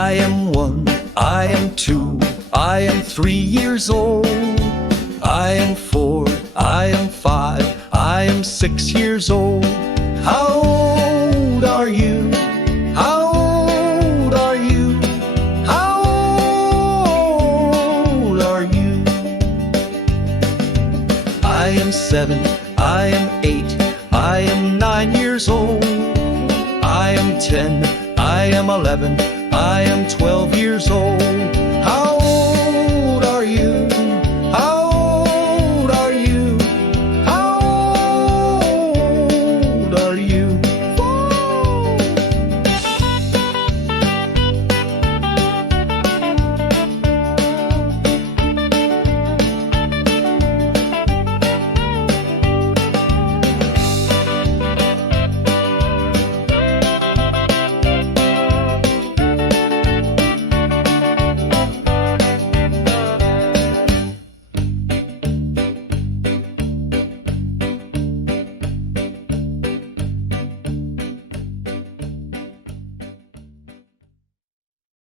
I am 1, I am 2, I am 3 years old. I am 4, I am 5, I am 6 years old. How old are you? How old are you? How old are you? I am 7, I am 8, I am 9 years old. I am 10, I am 11, I am 12 years old.